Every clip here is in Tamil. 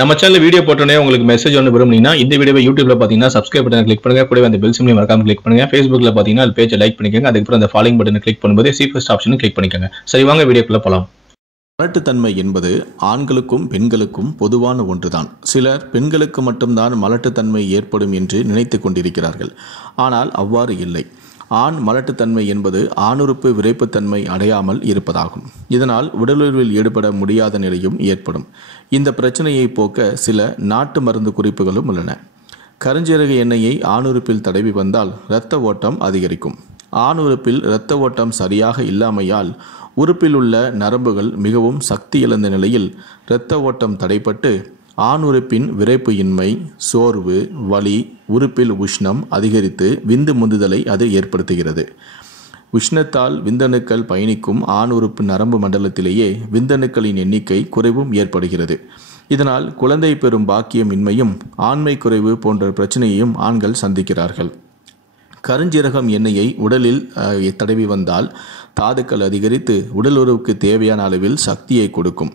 நம்ம சேனல் வீடியோ போட்டோனே உங்களுக்கு மெசேஜ் ஒன்று விரும்புனீங்கன்னா இந்த வீடியோவை யூடியூப்ல பார்த்தீங்கன்னா சப்ஸ்கிரைப் பட்டனை கிளிக் பண்ணுங்க. கூடவே அந்த பெல் சிம்லையும் மறக்காம கிளிக் பண்ணுங்க. ஃபேஸ்புக்ல பார்த்தீங்கன்னா அது பேஜை லைக் பண்ணிக்கோங்க. அதுக்கப்புறம் அந்த ஃபாலோயிங் பட்டனை கிளிக் பண்ணும்போது சீஃபஸ்ட் ஆப்ஷனும் கிளிக் பண்ணிக்கோங்க. சரி, வாங்க வீடியோக்குள்ள போகலாம். மலட்டுத்தன்மை என்பது ஆண்களுக்கும் பெண்களுக்கும் பொதுவான ஒன்றுதான். சிலர் பெண்களுக்கு மட்டும்தான் மலட்டுத்தன்மை ஏற்படும் என்று நினைத்து கொண்டிருக்கிறார்கள். ஆனால் அவ்வாறு இல்லை. ஆண் மலட்டுத்தன்மை என்பது ஆணுறுப்பு விரைப்புத்தன்மை அடையாமல் இருப்பதாகும். இதனால் உடலுறவில் ஈடுபட முடியாத நிலையும் ஏற்படும். இந்த பிரச்சனையை போக்க சில நாட்டு மருந்து குறிப்புகளும் உள்ளன. கருஞ்சீரக எண்ணெயை ஆணுறுப்பில் தடவி வந்தால் இரத்த ஓட்டம் அதிகரிக்கும். ஆணுறுப்பில் இரத்த ஓட்டம் சரியாக இல்லாமையால் உறுப்பில் உள்ள நரம்புகள் மிகவும் சக்தி இழந்த நிலையில் இரத்த ஓட்டம் தடைப்பட்டு ஆணுறுப்பின் விரைப்பு இன்மை, சோர்வு, வலி, உறுப்பில் உஷ்ணம் அதிகரித்து விந்து முந்துதலை அது ஏற்படுத்துகிறது. உஷ்ணத்தால் விந்தணுக்கள் பயணிக்கும் ஆணுறுப்பு நரம்பு மண்டலத்திலேயே விந்தணுக்களின் எண்ணிக்கை குறைவும் ஏற்படுகிறது. இதனால் குழந்தை பெறும் பாக்கியமின்மையும் ஆண்மை குறைவு போன்ற பிரச்சனையையும் ஆண்கள் சந்திக்கிறார்கள். கருஞ்சீரகம் எண்ணெயை உடலில் தடவி வந்தால் தாதுக்கள் அதிகரித்து உடல் உறவுக்கு தேவையான அளவில் சக்தியை கொடுக்கும்.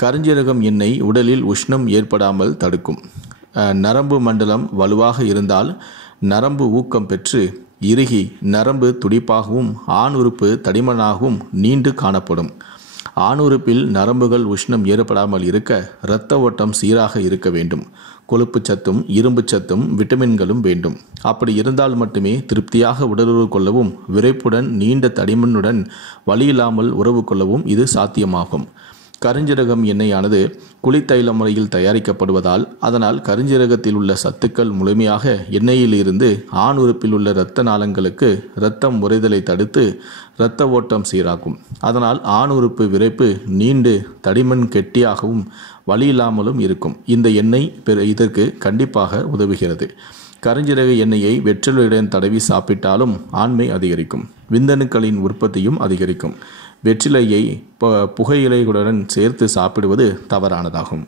கருஞ்சீரகம் எண்ணெய் உடலில் உஷ்ணம் ஏற்படாமல் தடுக்கும். நரம்பு மண்டலம் வலுவாக இருந்தால் நரம்பு ஊக்கம் பெற்று இறுகி நரம்பு துடிப்பாகவும் ஆண் உறுப்பு தடிமனாகவும் நீண்டு காணப்படும். ஆணுறுப்பில் நரம்புகள் உஷ்ணம் ஏற்படாமல் இருக்க இரத்த ஓட்டம் சீராக இருக்க வேண்டும். கொழுப்பு சத்தும் இரும்பு சத்தும் விட்டமின்களும் வேண்டும். அப்படி இருந்தால் மட்டுமே திருப்தியாக உடலுறவு கொள்ளவும் விரைப்புடன் நீண்ட தடிமனுடன் வலியில்லாமல் உறவு கொள்ளவும் இது சாத்தியமாகும். கருஞ்சீரகம் எண்ணெயானது குளிர்தைல முறையில் தயாரிக்கப்படுவதால் அதனால் கருஞ்சீரகத்தில் உள்ள சத்துக்கள் முழுமையாக எண்ணெயில் இருந்து ஆண் உறுப்பில் உள்ள இரத்த நாளங்களுக்கு இரத்தம் உறைதலை தடுத்து இரத்த ஓட்டம் சீராகும். அதனால் ஆண் உறுப்பு விரைப்பு நீண்டு தடிமன் கெட்டியாகவும் வலியில்லாமலும் இருக்கும். இந்த எண்ணெய் இதற்கு கண்டிப்பாக உதவுகிறது. கருஞ்சீரக எண்ணெயை வெற்றிலையுடன் தடவி சாப்பிட்டாலும் ஆண்மை அதிகரிக்கும். விந்தணுக்களின் உற்பத்தியும் அதிகரிக்கும். வெற்றிலையை புகையிலைகளுடன் சேர்த்து சாப்பிடுவது தவறானதாகும்.